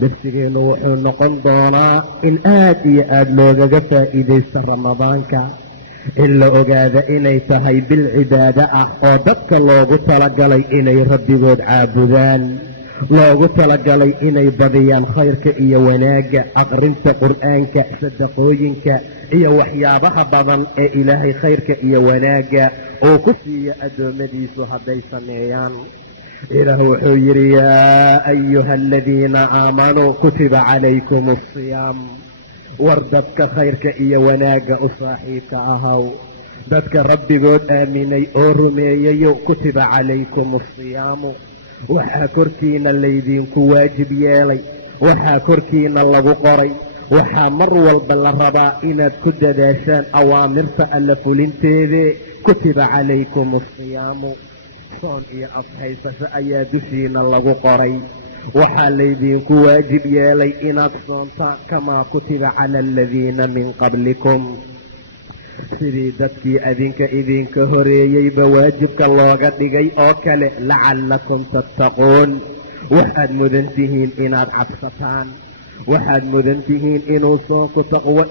darsigeenu wuxuu noqon doonaa in aad iyo aad loogaga faa'iidaysto ramadaanka, in la ogaado inay tahay bil cibaado ah oo dadka loogu talagalay inay rabbigood caabudaan, loogu talagalay inay badiyaan khayrka iyo wanaagga, aqrinta qur'aanka, sadaqooyinka iyo waxyaabaha badan ee ilaahay khayrka iyo wanaagga uu ku siiyo addoommadiisu hadday sameeyaan. ilaah wuxuu yidhi yaa ayuha aladiina aamanuu kutiba calaykum asiyaam, war dadka khayrka iyo wanaagga u saaxiibka ahaw, dadka rabbigood aaminay oo rumeeyayo kutiba calaykum asiyaamu, waxaa korkiina laydinku waajib yeelay, waxaa korkiina lagu qoray, waxaa mar walba la rabaa inaad ku dadaashaan awaamirta alla fulinteedee kutiba calaykum asiyaamu, soon iyo afhaysasho ayaa dushiina lagu qoray, waxaa laydinku waajib yeelay inaad soontaan kamaa kutiba cala aladiina min qablikum, sidii dadkii adinka idinka horeeyeyba waajibka looga dhigay oo kale, lacallakum tattaquun, waxaad mudan tihiin inaad cabsataan, waxaad mudan tihiin inuu soonku taqwo